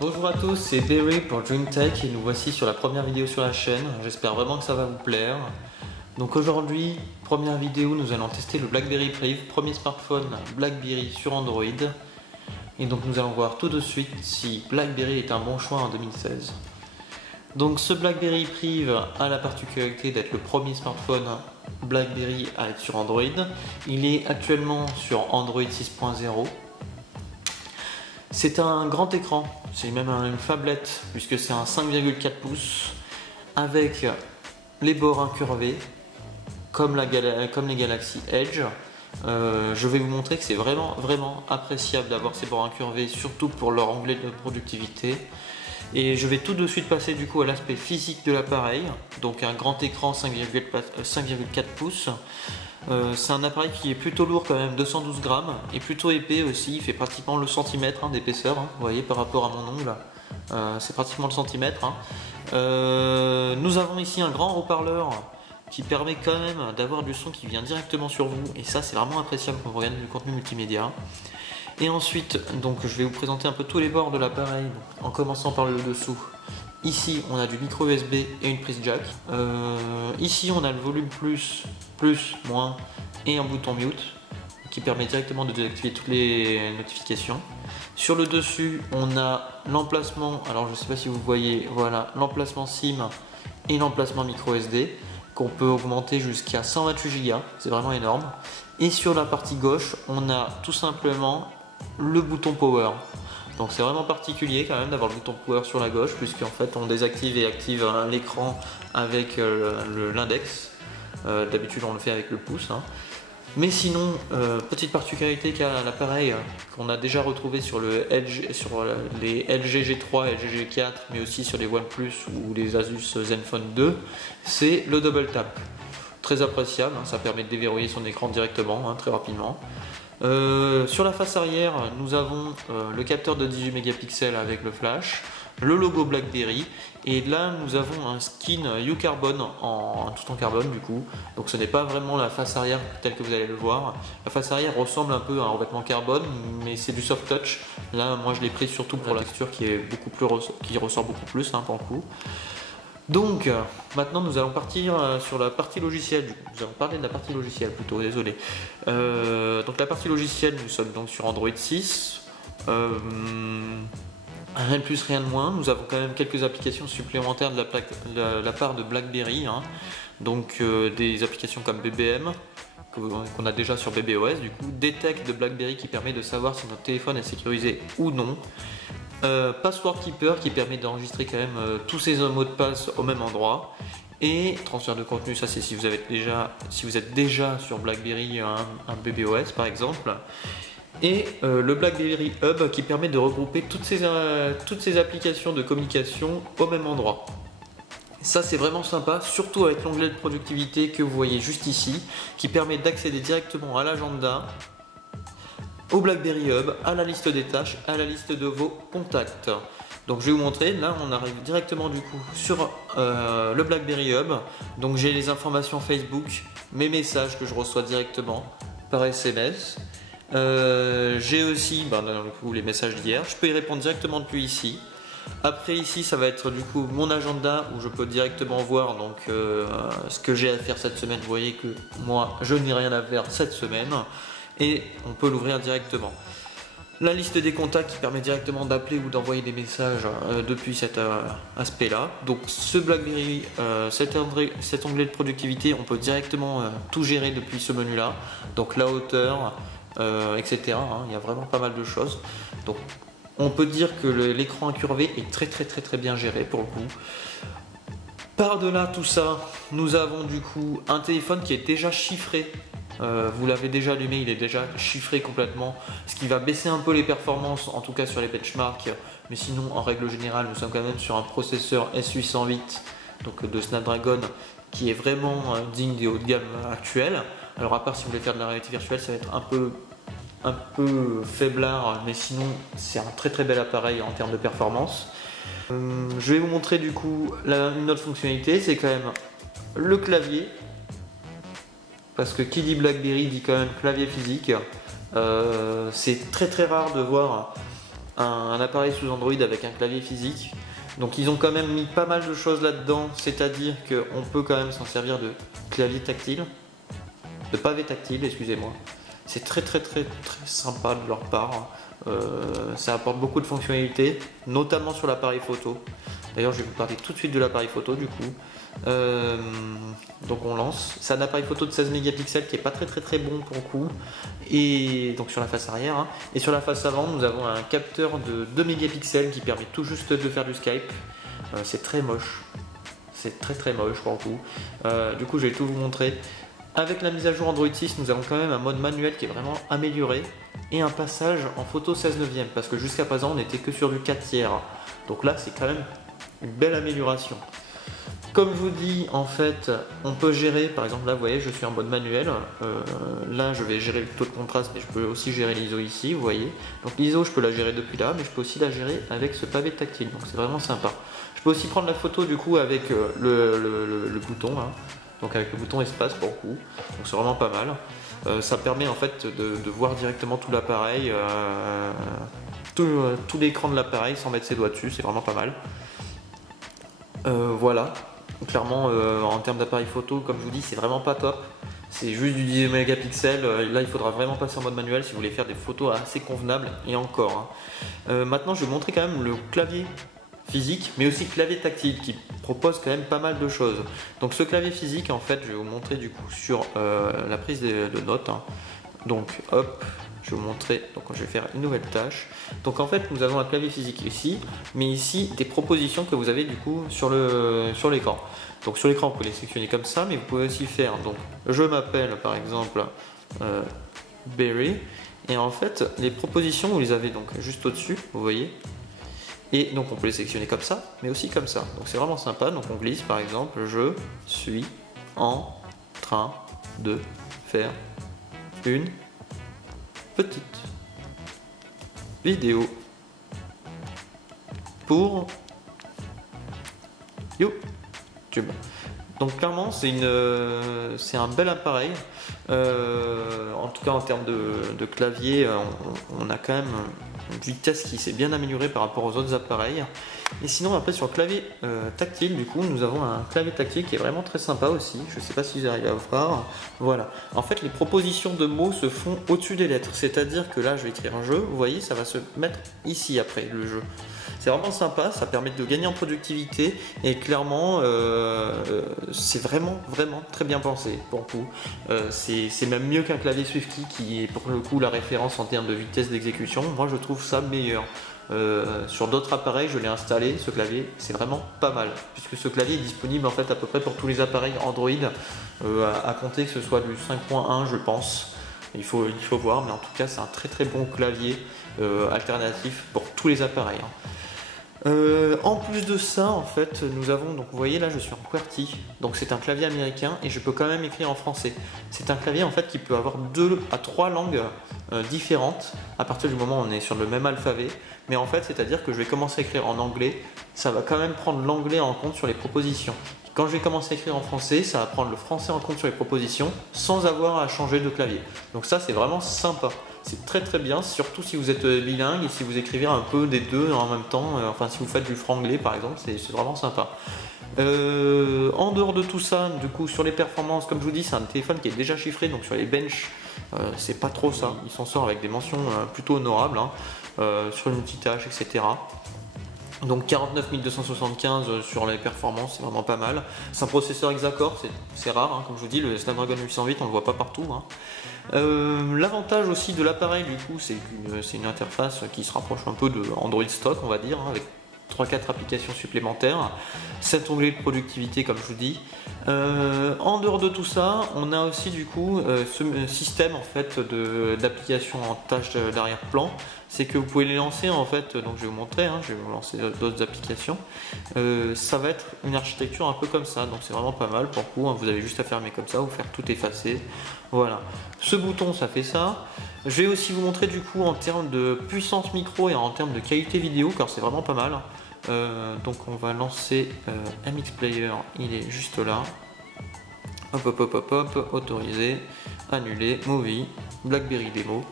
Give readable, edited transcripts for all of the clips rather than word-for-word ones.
Bonjour à tous, c'est Berry pour DreamTech et nous voici sur la première vidéo sur la chaîne. J'espère vraiment que ça va vous plaire. Donc aujourd'hui, première vidéo, nous allons tester le BlackBerry Priv, premier smartphone BlackBerry sur Android. Et donc nous allons voir tout de suite si BlackBerry est un bon choix en 2016. Donc ce BlackBerry Priv a la particularité d'être le premier smartphone BlackBerry à être sur Android. Il est actuellement sur Android 6.0. C'est un grand écran, c'est même une phablette puisque c'est un 5,4 pouces avec les bords incurvés comme les Galaxy Edge. Je vais vous montrer que c'est vraiment appréciable d'avoir ces bords incurvés, surtout pour leur onglet de productivité. Et je vais tout de suite passer du coup à l'aspect physique de l'appareil. Donc un grand écran 5,4 pouces. C'est un appareil qui est plutôt lourd quand même, 212 grammes, et plutôt épais aussi, il fait pratiquement le centimètre d'épaisseur, vous voyez par rapport à mon ongle, c'est pratiquement le centimètre. Nous avons ici un grand haut-parleur qui permet quand même d'avoir du son qui vient directement sur vous, et ça c'est vraiment appréciable quand vous regardez du contenu multimédia. Et ensuite, donc je vais vous présenter un peu tous les bords de l'appareil, en commençant par le dessous. Ici on a du micro USB et une prise jack. Ici on a le volume plus, moins et un bouton mute qui permet directement de désactiver toutes les notifications. Sur le dessus on a l'emplacement, alors je ne sais pas si vous voyez, voilà l'emplacement SIM et l'emplacement micro SD qu'on peut augmenter jusqu'à 128 Go, c'est vraiment énorme. Et sur la partie gauche on a tout simplement le bouton power. Donc c'est vraiment particulier quand même d'avoir le bouton power sur la gauche, puisqu'en fait on désactive et active l'écran avec l'index. D'habitude on le fait avec le pouce. Mais sinon, petite particularité qu'a l'appareil qu'on a déjà retrouvé sur les LG G3 et LG G4, mais aussi sur les OnePlus ou les Asus Zenfone 2, c'est le double tap. Très appréciable, ça permet de déverrouiller son écran directement, très rapidement. Sur la face arrière, nous avons le capteur de 18 mégapixels avec le flash, le logo BlackBerry, et là nous avons un skin U-Carbon tout en carbone du coup. Donc ce n'est pas vraiment la face arrière telle que vous allez le voir. La face arrière ressemble un peu à un revêtement carbone, mais c'est du soft touch. Là moi je l'ai pris surtout pour la texture qui ressort beaucoup plus pour le coup. Donc maintenant nous allons partir sur la partie logicielle, nous allons parler de la partie logicielle plutôt, désolé. Donc la partie logicielle, nous sommes donc sur Android 6, rien de plus, rien de moins. Nous avons quand même quelques applications supplémentaires de la part de BlackBerry, donc des applications comme BBM, qu'on a déjà sur BBOS, du coup, Detect de BlackBerry qui permet de savoir si notre téléphone est sécurisé ou non. Password Keeper qui permet d'enregistrer quand même tous ces mots de passe au même endroit, et transfert de contenu, ça c'est si vous êtes déjà sur BlackBerry un BBOS par exemple, et le BlackBerry Hub qui permet de regrouper toutes ces applications de communication au même endroit. Ça c'est vraiment sympa, surtout avec l'onglet de productivité que vous voyez juste ici, qui permet d'accéder directement à l'agenda, au BlackBerry Hub, à la liste des tâches, à la liste de vos contacts. Donc je vais vous montrer, là on arrive directement du coup sur le BlackBerry Hub. Donc j'ai les informations Facebook, mes messages que je reçois directement par SMS. J'ai aussi du coup, les messages d'hier, je peux y répondre directement depuis ici. Après ici ça va être du coup mon agenda où je peux directement voir donc ce que j'ai à faire cette semaine. Vous voyez que moi je n'ai rien à faire cette semaine. Et on peut l'ouvrir directement. La liste des contacts qui permet directement d'appeler ou d'envoyer des messages depuis cet aspect là. Donc ce BlackBerry, cet onglet de productivité, on peut directement tout gérer depuis ce menu là. Donc la hauteur, etc. Il y a vraiment pas mal de choses. Donc on peut dire que l'écran incurvé est très bien géré pour le coup. Par-delà tout ça, nous avons du coup un téléphone qui est déjà chiffré. Vous l'avez déjà allumé, il est déjà chiffré complètement, ce qui va baisser un peu les performances, en tout cas sur les benchmarks, mais sinon en règle générale nous sommes quand même sur un processeur S808 donc de Snapdragon qui est vraiment digne des hauts de gamme actuels. Alors à part si vous voulez faire de la réalité virtuelle, ça va être un peu un peu faiblard, mais sinon c'est un très bel appareil en termes de performance. Je vais vous montrer du coup une autre fonctionnalité, c'est quand même le clavier, parce que qui dit BlackBerry dit quand même clavier physique. C'est très rare de voir un appareil sous Android avec un clavier physique. Donc ils ont quand même mis pas mal de choses là-dedans, c'est-à-dire qu'on peut quand même s'en servir de clavier tactile, de pavé tactile, excusez-moi. C'est très sympa de leur part. Ça apporte beaucoup de fonctionnalités, notamment sur l'appareil photo. D'ailleurs, je vais vous parler tout de suite de l'appareil photo du coup. Donc on lance. C'est un appareil photo de 16 mégapixels qui est pas très bon pour le coup. Et donc sur la face arrière. Hein. Et sur la face avant, nous avons un capteur de 2 mégapixels qui permet tout juste de faire du Skype. C'est très moche. C'est très moche pour le coup. Du coup, je vais tout vous montrer. Avec la mise à jour Android 6, nous avons quand même un mode manuel qui est vraiment amélioré et un passage en photo 16:9 parce que jusqu'à présent on n'était que sur du 4/3. Donc là c'est quand même une belle amélioration. Comme je vous dis, en fait, on peut gérer, par exemple là vous voyez je suis en mode manuel, là je vais gérer le taux de contraste mais je peux aussi gérer l'ISO ici, vous voyez. Donc l'ISO je peux la gérer depuis là mais je peux aussi la gérer avec ce pavé tactile, donc c'est vraiment sympa. Je peux aussi prendre la photo du coup avec le bouton, hein. Donc avec le bouton espace pour le coup, donc c'est vraiment pas mal. Ça permet en fait de voir directement tout l'appareil, tout l'écran de l'appareil sans mettre ses doigts dessus, c'est vraiment pas mal. Voilà, clairement en termes d'appareil photo, comme je vous dis, c'est vraiment pas top. C'est juste du 10 mégapixels, là il faudra vraiment passer en mode manuel si vous voulez faire des photos assez convenables et encore. Hein. Maintenant je vais vous montrer quand même le clavier physique mais aussi clavier tactile qui propose quand même pas mal de choses. Donc ce clavier physique en fait je vais vous montrer du coup sur la prise de notes. Hein. Donc hop, je vais vous montrer, donc je vais faire une nouvelle tâche. Donc en fait nous avons un clavier physique ici, mais ici des propositions que vous avez du coup sur l'écran. Donc sur l'écran vous pouvez les sélectionner comme ça, mais vous pouvez aussi faire, donc je m'appelle par exemple Berry, et en fait les propositions vous les avez donc juste au dessus, vous voyez. Et donc on peut les sélectionner comme ça, mais aussi comme ça. Donc c'est vraiment sympa. Donc on glisse par exemple, je suis en train de faire une petite vidéo pour YouTube. Donc clairement c'est un bel appareil. En tout cas en termes de clavier, on a quand même une vitesse qui s'est bien améliorée par rapport aux autres appareils. Et sinon après sur le clavier tactile, du coup nous avons un clavier tactile qui est vraiment très sympa aussi. Je ne sais pas si vous arrivez à voir. Voilà. En fait les propositions de mots se font au-dessus des lettres. C'est-à-dire que là je vais écrire un jeu, vous voyez, ça va se mettre ici après le jeu. C'est vraiment sympa, ça permet de gagner en productivité et clairement c'est vraiment très bien pensé pour le coup. C'est même mieux qu'un clavier SwiftKey qui est pour le coup la référence en termes de vitesse d'exécution. Moi je trouve ça meilleur. Sur d'autres appareils je l'ai installé, ce clavier, c'est vraiment pas mal puisque ce clavier est disponible en fait à peu près pour tous les appareils Android à compter que ce soit du 5.1 je pense. Il faut voir, mais en tout cas c'est un très bon clavier alternatif pour tous les appareils. Hein. En plus de ça, en fait, nous avons, donc vous voyez là, je suis en QWERTY, donc c'est un clavier américain et je peux quand même écrire en français. C'est un clavier en fait qui peut avoir 2 à 3 langues différentes à partir du moment où on est sur le même alphabet. Mais en fait, c'est-à-dire que je vais commencer à écrire en anglais, ça va quand même prendre l'anglais en compte sur les propositions. Quand je vais commencer à écrire en français, ça va prendre le français en compte sur les propositions sans avoir à changer de clavier. Donc ça, c'est vraiment sympa. C'est très bien, surtout si vous êtes bilingue et si vous écrivez un peu des deux en même temps. Enfin, si vous faites du franglais par exemple, c'est vraiment sympa. En dehors de tout ça, du coup, sur les performances, comme je vous dis, c'est un téléphone qui est déjà chiffré, donc sur les benches, c'est pas trop ça. Il s'en sort avec des mentions plutôt honorables, hein, sur le multitâche, etc. Donc 49 275 sur les performances, c'est vraiment pas mal. C'est un processeur hexa-core, c'est rare, hein, comme je vous dis, le Snapdragon 808 on le voit pas partout. Hein. L'avantage aussi de l'appareil du coup, c'est une interface qui se rapproche un peu de Android stock, on va dire, hein, avec 3-4 applications supplémentaires, 7 onglets de productivité comme je vous dis. En dehors de tout ça, on a aussi du coup ce système en fait d'applications en tâche d'arrière-plan c'est que vous pouvez les lancer en fait, donc je vais vous montrer, hein, je vais vous lancer d'autres applications. Ça va être une architecture un peu comme ça, donc c'est vraiment pas mal pour vous, hein, vous avez juste à fermer comme ça ou faire tout effacer. Voilà, ce bouton ça fait ça. Je vais aussi vous montrer du coup en termes de puissance micro et en termes de qualité vidéo, car c'est vraiment pas mal. Donc on va lancer MX Player, il est juste là. Hop hop hop hop hop, autoriser, annuler, movie, BlackBerry démo.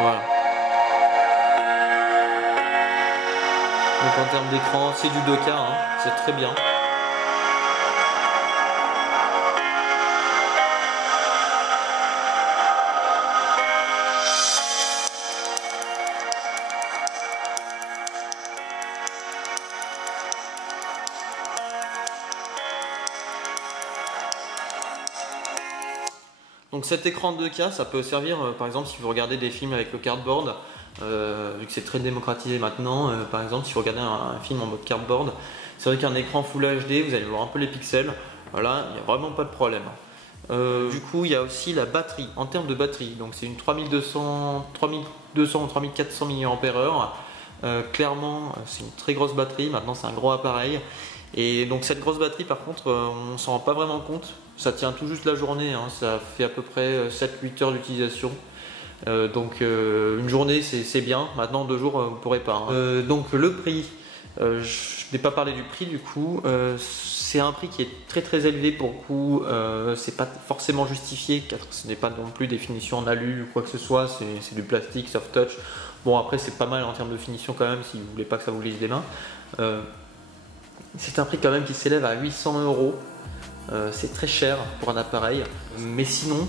Voilà. Donc en termes d'écran, c'est du 2K, hein, c'est très bien. Donc cet écran 2K, ça peut servir par exemple si vous regardez des films avec le cardboard, vu que c'est très démocratisé maintenant, par exemple si vous regardez un film en mode cardboard, c'est vrai qu'un écran Full HD, vous allez voir un peu les pixels, voilà, il n'y a vraiment pas de problème. Du coup il y a aussi la batterie, en termes de batterie, donc c'est une 3200 ou 3400 mAh, clairement c'est une très grosse batterie, maintenant c'est un gros appareil. Et donc cette grosse batterie par contre on s'en rend pas vraiment compte, ça tient tout juste la journée, hein. Ça fait à peu près 7-8 heures d'utilisation. Donc une journée c'est bien, maintenant 2 jours vous ne pourrez pas, hein. Donc le prix, je n'ai pas parlé du prix du coup, c'est un prix qui est très élevé pour le coup, c'est pas forcément justifié car ce n'est pas non plus des finitions en alu ou quoi que ce soit, c'est du plastique, soft touch. Bon après c'est pas mal en termes de finition quand même si vous voulez pas que ça vous lise les mains. C'est un prix quand même qui s'élève à 800 €. C'est très cher pour un appareil. Mais sinon,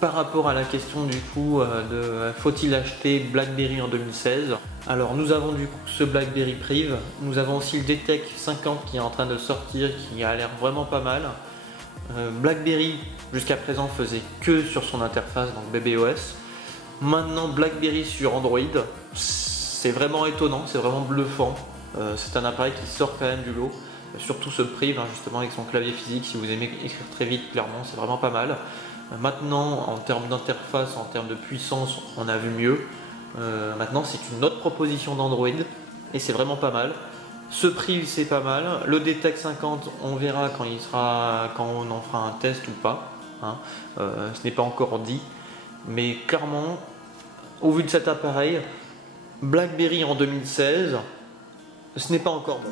par rapport à la question du coup de faut-il acheter BlackBerry en 2016, alors nous avons du coup ce BlackBerry Priv, nous avons aussi le DTEK 50 qui est en train de sortir, qui a l'air vraiment pas mal. BlackBerry jusqu'à présent faisait que sur son interface, donc BBOS. Maintenant BlackBerry sur Android, c'est vraiment étonnant, c'est vraiment bluffant. C'est un appareil qui sort quand même du lot, surtout ce Priv, hein, justement avec son clavier physique, si vous aimez écrire très vite, clairement c'est vraiment pas mal. Maintenant en termes d'interface, en termes de puissance, on a vu mieux. Maintenant c'est une autre proposition d'Android et c'est vraiment pas mal. Ce Priv c'est pas mal, le DTEK 50 on verra quand on en fera un test ou pas, hein. Ce n'est pas encore dit, mais clairement au vu de cet appareil, BlackBerry en 2016, ce n'est pas encore bon.